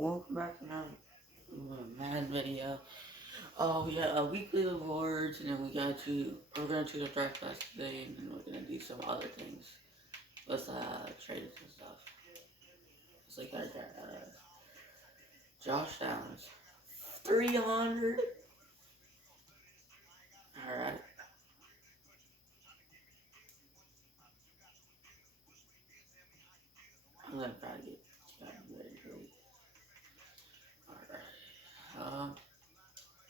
Welcome back to another Mad video. We got a weekly awards, and then we're gonna do the draft class today, and then we're gonna do some other things with trades and stuff. It's like our Josh Downs, 300. All right, I'm gonna try to get ready. All right.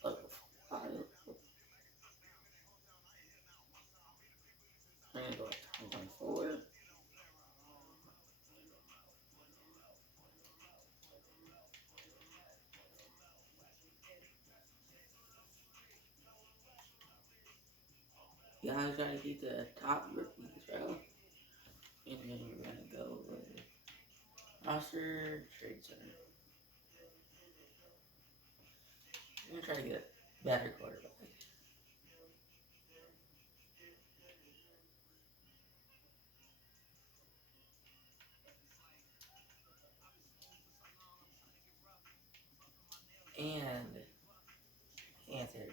Look, I'm gonna go with 2024. You guys gotta get the top rookies, bro. And then we're gonna go with roster trade center. I'm gonna try to get a better quarterback. And Anthony.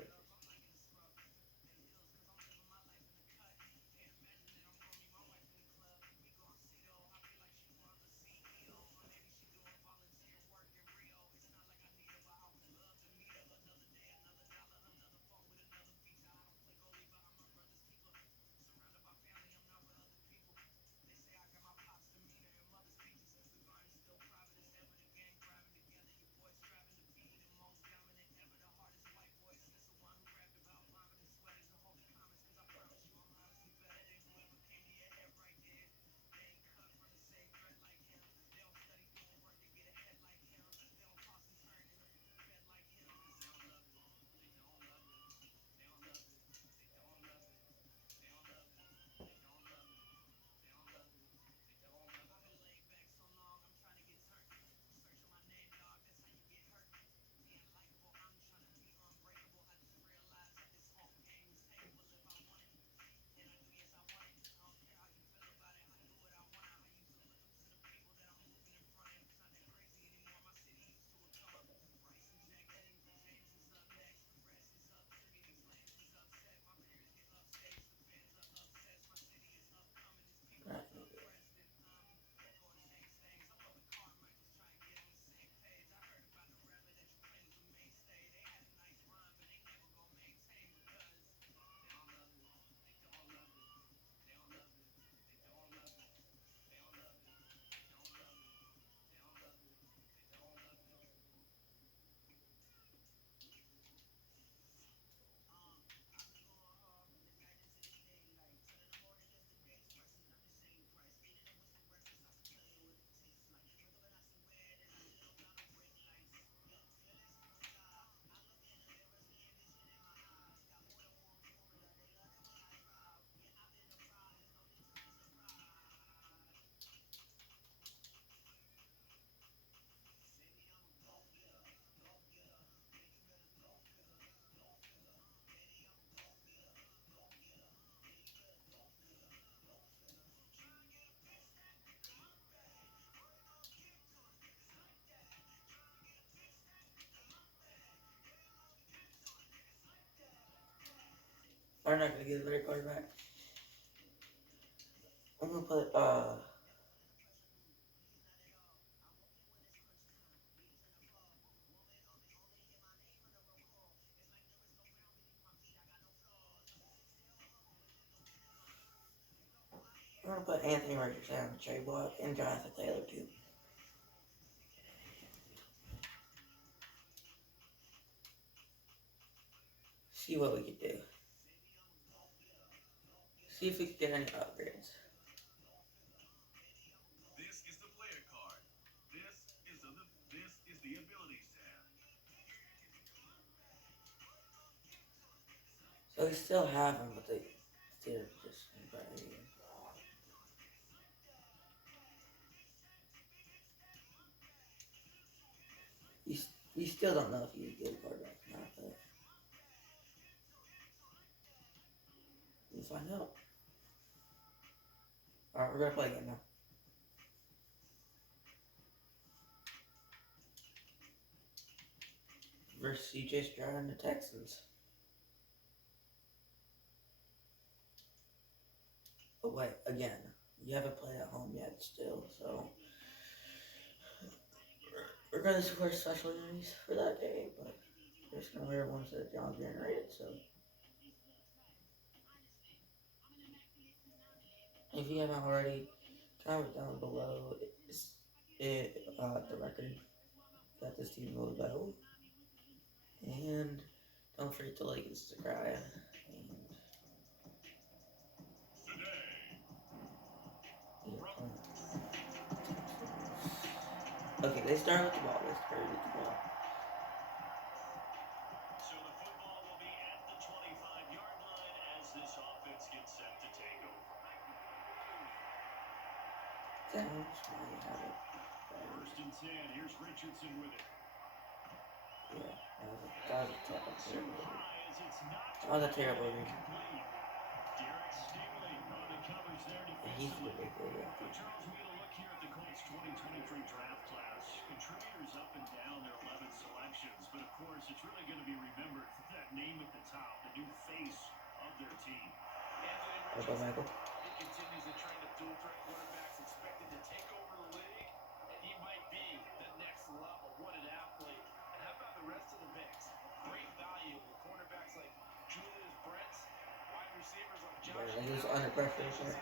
We're not gonna get a better quarterback. I'm gonna put Anthony Richardson, Trey Block, and Jonathan Taylor too. See what we can do. See if we can get any upgrades. So we still have him, but they still just we still don't know if he's a good quarterback or not, but we'll find out. Alright, we're gonna play again now. versus CJ Stroud and the Texans. But wait, again, you haven't played at home yet still, so we're going to score special units for that game, but we're just going to wear ones that John generated, so. If you haven't already, comment down below the record that this team will battle. And don't forget to like and subscribe. Okay, they start with the ball. Let's start with the ball. So the football will be at the 25-yard line as this offense gets set to take over. That's why you have it. First and 10. Here's Richardson with it. Yeah, that was a terrible. That was a terrible read. Derek Stingley on the covers there defensively. He's really good. But Charles, we get a look here at the Colts 2023 draft class. Contributors up and down their 11 selections, but of course it's really going to be remembered for that name at the top, the new face of their team. How about Michael? He continues to train the dual threat quarterbacks expected to take over the league, and he might be the next level. What an athlete. And how about the rest of the mix? Great value with cornerbacks like Julius Brents, wide receivers like Josh. Yeah, he's under pressure. Sure. The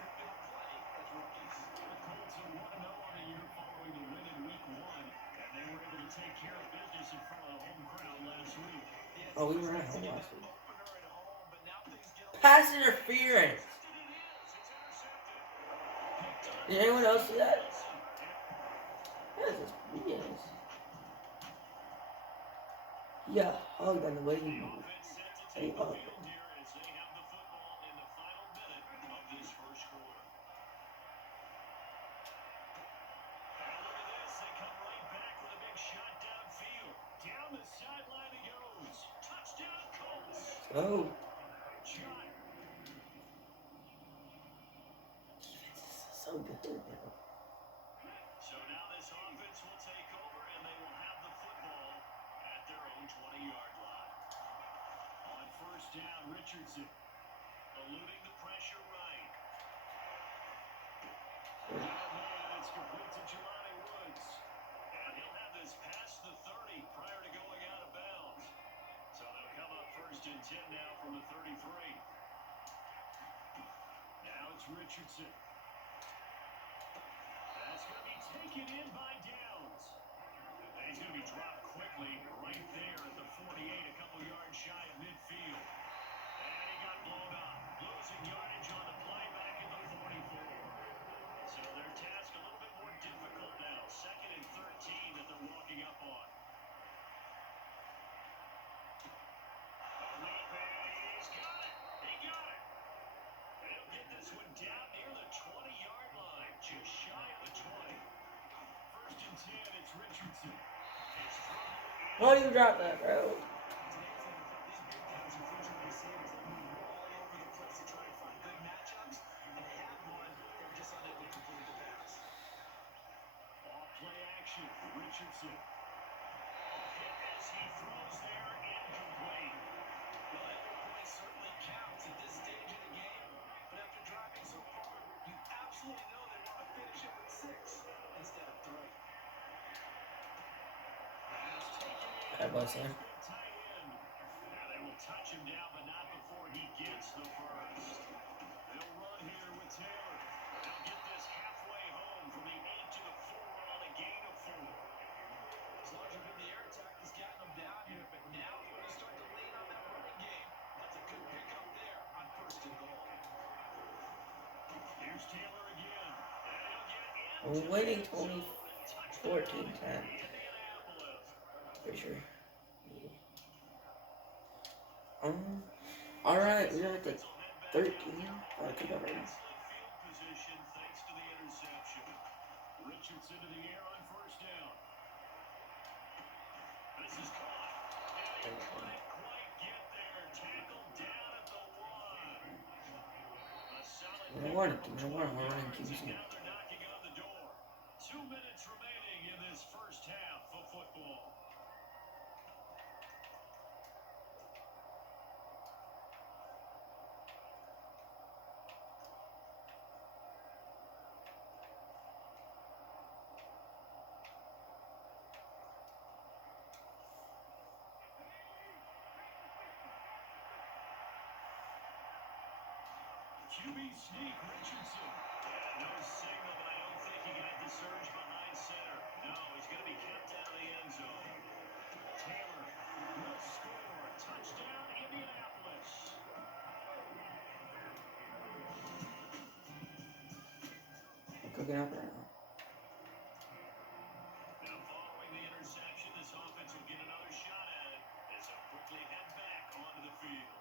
Colts are 1-0 on the year following the win in week 1, and they were able to take care of business in front of the home crowd last week. Oh, we were at home last week. Pass interference. Did anyone else see that? What is this? Yes. Yeah, oh, by the way you move. Hey, oh. Oh. So good. So now this offense will take over and they will have the football at their own 20-yard line. On first down, Richardson eluding the pressure right. It's complete to Jelani Woods. And he'll have this past the 30 prior to going out of bounds. So they'll come up first and 10 now from the 33. Now it's Richardson. That's going to be taken in by Downs. And he's going to be dropped quickly right there at the 48, a couple yards shy of midfield. And he got blown up, losing yardage on the play back in the 44. So their task a little bit more difficult now. 2nd and 13 that they're walking up on. He's got it. He got it. And he'll get this one down near the 20-yard line, just shy of the 20. First and 10, it's Richardson. Why do you drop that, bro? Richardson. As he throws there, incomplete. Well, every point certainly counts at this stage of the game. But after driving so far, you absolutely know they want to finish it with 6 instead of 3. That was him. Now they will touch him down, but not before he gets the first. They'll run here with Taylor. They'll get this halfway home from the 8 to the 4 on a gain of 4. As long as the air attack has gotten them down here, but now they're going to start to lean on that running game. That's a good pickup there on first and goal. Here's Taylor again. We're winning 14-10. Pretty sure. Alright, we're at the 13. I think I'm ready. Richardson to the air on first down. This is caught. And he couldn't quite get there. Tackled down at the 1. A solid We're running Kingston. Now they're knocking on the door. 2 minutes remaining in this first half of football. QB sneak, Richardson. Yeah, no signal, but I don't think he got the surge behind center. No, he's going to be kept out of the end zone. Taylor will score. Touchdown, Indianapolis. Cooking up right now. Now following the interception, this offense will get another shot at it as they'll quickly head back onto the field.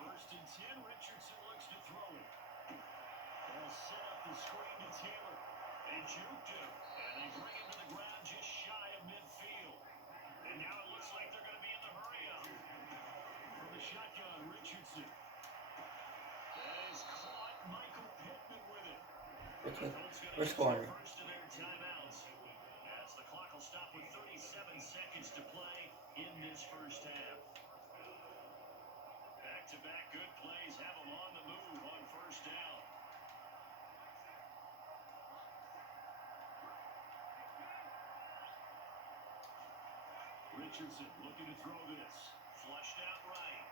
1st and 10, Richardson looks to throw it. They'll set up the screen to Taylor. They juked him, and they bring him to the ground just shy of midfield. And now it looks like they're going to be in the hurry-up. From the shotgun, Richardson. That is caught. Michael Pittman with it. We're scoring. First of their timeouts, as the clock will stop with 37 seconds to play in this first half. Back-to-back good plays have them on the move on first down. Richardson looking to throw this. Flushed out right.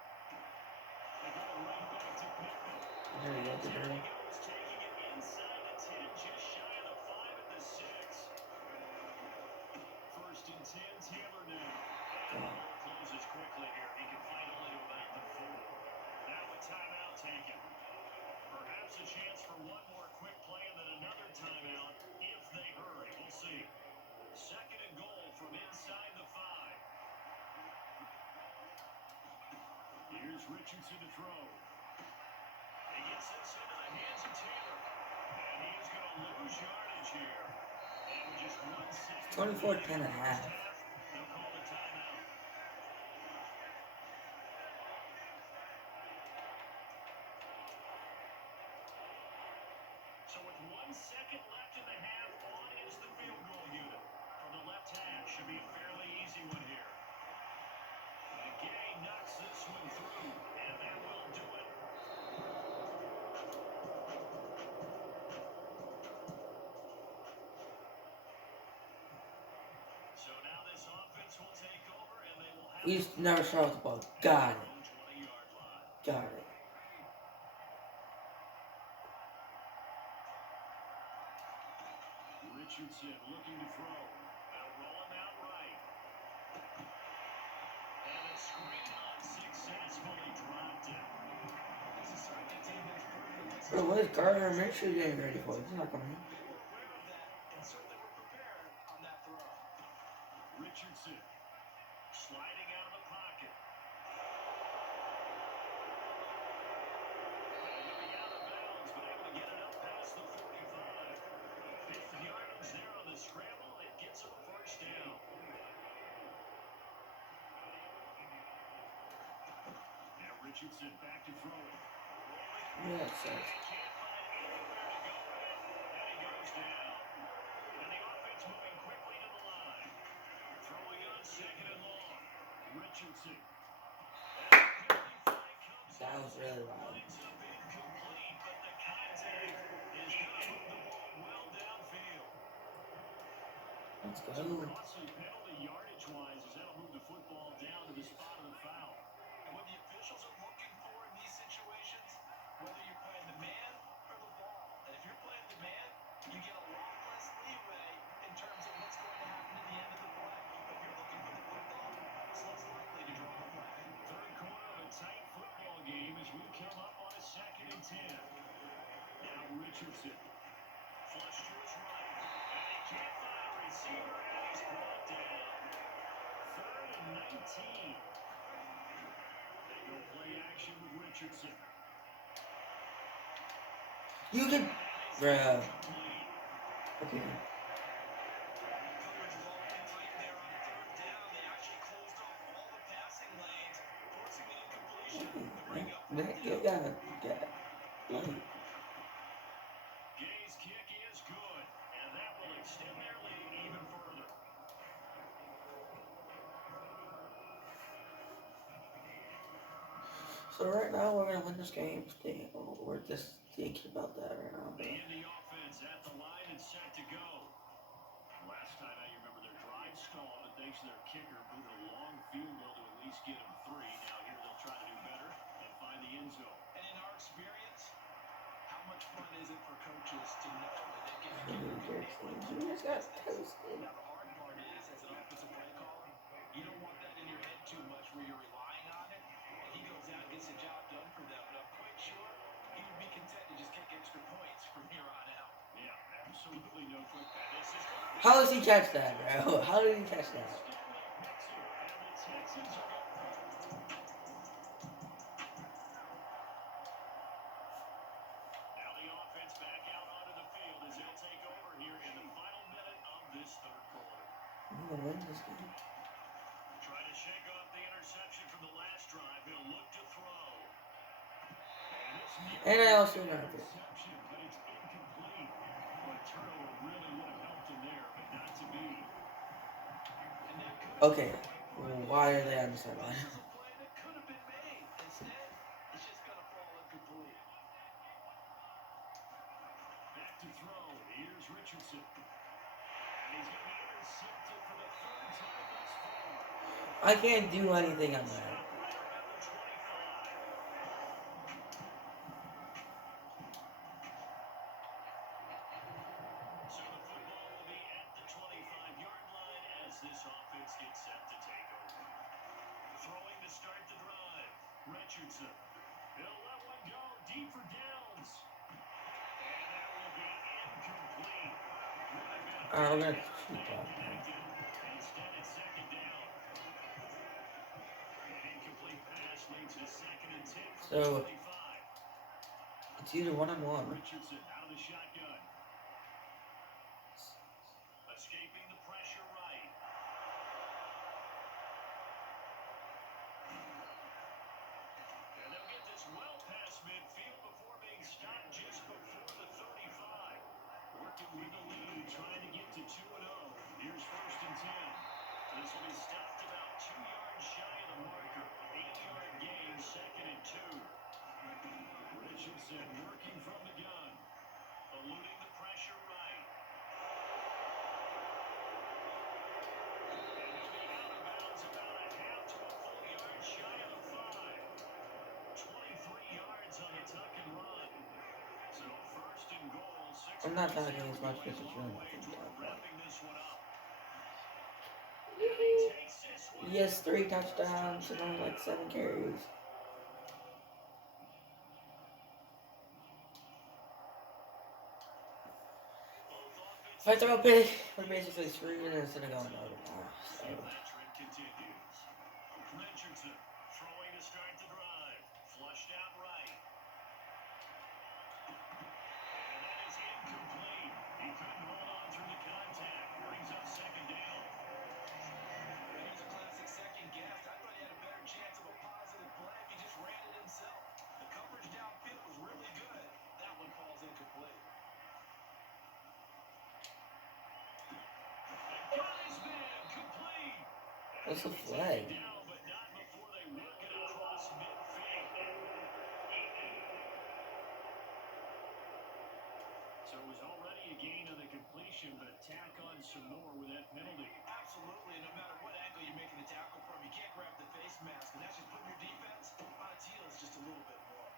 They go right back to Pittman. There we go. Down he goes, taking it inside the 10, just shy of the 5 at the 6. 1st and 10, Taylor now. And the ball closes quickly here. He can fight only to about the 4. Now a timeout taken. Perhaps a chance for one more quick play and then another timeout if they hurry. We'll see. 2nd and goal from inside the 5. Here's Richardson to throw. He gets this into the hands of Taylor. And he is going to lose yardage here. And with just 1 second. 24-10 and a half. They'll call the timeout. So with 1 second left in the half, on is the field goal unit. From the left half, should be a fairly easy one here. McGay knocks this one through, and that will do it. So now this offense will take over, and they will have... We just never start with the ball. Got it. 20-yard line. Got it. Richardson looking to throw. They'll roll him out right. And a screen on successfully dropped him. This is certainly a team that's perfect. Bro, what is Gardner Minshew getting ready for? He's not coming. They were aware of that and certainly were prepared on that throw. Richardson sliding out of the pocket. And he'll be out of bounds, but able to get it up past the 45. 5th yardage there on the scramble. It gets him a first down. Now Richardson back to throw it. Yeah, it says. Can't find anywhere to go with it, and he goes down. And the offense moving quickly to the line. Throwing on 2nd and long. Richardson. And the penalty flag comes That out. was really loud. Winds up incomplete, but the contact is going to move the ball well downfield. Let's go. So costly penalty yardage-wise as that'll move the football down to the spot of the foul. And what the officials are looking for in these situations, whether you're playing the man or the ball. And if you're playing the man, you get a lot less leeway in terms of what's going to happen at the end of the play. If you're looking for the football, it's less likely to draw the flag. 3rd quarter of a tight football game as we come up on a 2nd and 10. Now Richardson. Flush to his right. And he can't find a receiver, and he's brought down. 3rd and 19. They go play action with Richardson. You can. Bruh. Okay. Coverage long and tight there on 3rd down. They actually closed off all the passing lanes, forcing an incompletion to bring up. You gotta get. Gay's kick is good, and that will extend their lead even further. So right now we're gonna win this game. We're just thinking about that right now. The Indy offense at the line and set to go. Last time I remember their drive stalled, but thanks to their kicker, booted a long field goal to at least get them 3. Now here they'll try to do better and find inside the end zone. And in our experience, how much fun is it for coaches to know that they can get a good neighborhood Junior's got toasted. Now, the hard part is, as an offensive play caller, you don't want that in your head too much where you're relying on it. And he goes out and gets the job done for them. But I'm quite sure he would be content to just kick extra points from here on out. Yeah, absolutely no football. This is How does he catch that, bro? How did he catch that? and the Texans are now the offense back out onto the field as they'll take over here in the final minute of this third quarter. We're gonna win this game. Trying to shake off the interception from the last drive. He'll look to throw. And I also got it. Interception, but it's incomplete. Well, a turnover really would have helped him there, but not to be. Okay. Well, why are they on the sideline? This is a play that could have been made. Instead, it's just going to fall incomplete. Back to throw. Here's Richardson. And he's going to be intercepted for the third time thus far. I can't do anything on that. So the football will be at the 25-yard line as this offense gets set to take over. Throwing to start the drive. Richardson. He'll let one go deep for Downs. And that will be incomplete. Alright, we're gonna keep that. Instead, it's second down. An incomplete pass leads to second and 10 from So, the 25. it's either 1-on-1. Richardson out of the shotgun. Escaping the pressure right. And they'll get this well past midfield before being stopped just before the 35. Working with the lead, trying to get to 2-0. Here's first and 10. This will be stopped about 2 yards shy of the marker. 8-yard gain, second and 2. Richardson working from the gun. Eluding the pressure right. And he'll be out of bounds about a half to a full yard shy of the 5. 23 yards on the tuck and run. So first and goal. I'm not talking as much because it's really nothing to talk about. Wrapping this one up. And he takes this one. He has 3 touchdowns and only like 7 carries. If I throw a pick, we're basically screwed instead of going over now. So. Trend continues. Richardson throwing to start the drive. Flushed out right. And that is incomplete. He couldn't hold on through the contact. Brings up second down. Here's a classic second guess. I thought he had a better chance of a positive play if he just ran it himself. The coverage downfield was really good. That one falls incomplete. What's the flag? So it was already a gain of the completion, but tack on some more with that penalty. Absolutely, no matter what angle you're making the tackle from, you can't grab the face mask, and that's just putting your defense on its heels just a little bit more.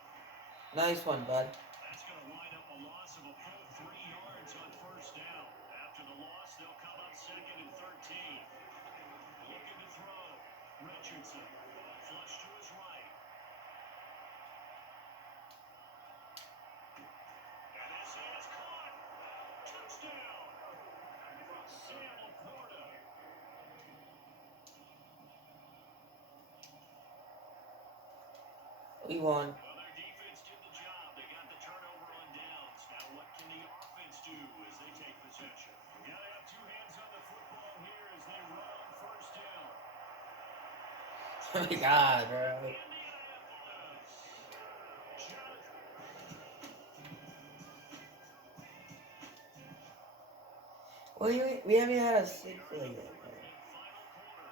Nice one, bud. That's going to wind up a loss of a full 3 yards on first down. After the loss, they'll come up second and 13. Looking to throw. Richardson. Flush to his right. And this is caught. Touchdown. Sam Laporta. We won. Well, their defense did the job. They got the turnover on downs. Now what can the offense do as they take possession? Got to have 2 hands on the football here as they run on first down. Oh my god, bro. Well, we haven't had a sick play yet, bro. Final quarter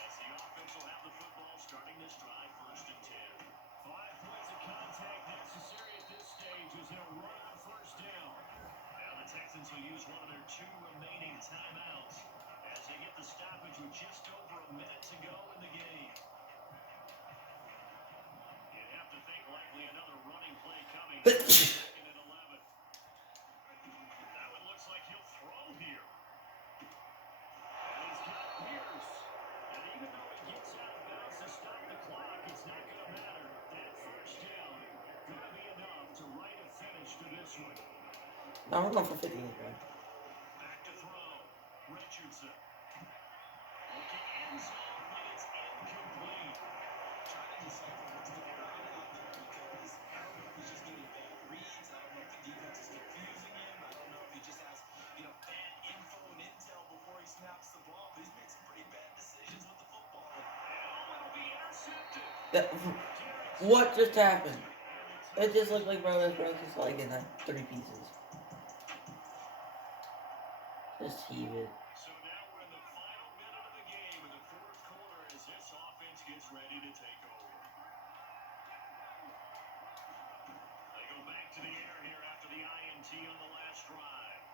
as the offense will have the football starting this drive first and 10. 5 points of contact necessary at this stage as they'll run on first down. Now the Texans will use one of their 2 remaining timeouts as they get the stoppage with just over a minute to go in the game. You'd have to think coming. Second and 11. Now it looks like he'll throw here. And he's got Pierce. And even though he gets out of bounds to stop the clock, it's not going to matter. That first down going to be enough to write a finish to this one. Now we're going for 50 again. Back to throw. Richardson. Looking end zone, and it's incomplete. Trying to decipher what's going on out there because I don't know if he's just getting bad reads. I don't know if the defense is confusing him. I don't know if he just has, bad info and intel before he snaps the ball. But he's made some pretty bad decisions with the football. Oh, it'll be intercepted. What just happened? It just looked like Brothers broke his leg in like 3 pieces. Just heave it. So now we're in the final minute of the game in the fourth quarter as this offense gets ready to take over. They go back to the air here after the INT on the last drive.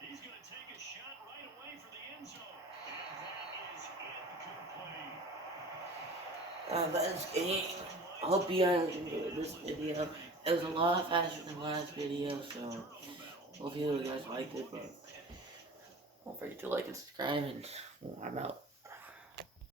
He's going to take a shot right away for the end zone. And that is incomplete. That's game. I hope you guys enjoyed this video. It was a lot faster than the last video, so hopefully you guys liked it, but don't forget to like and subscribe, and I'm out.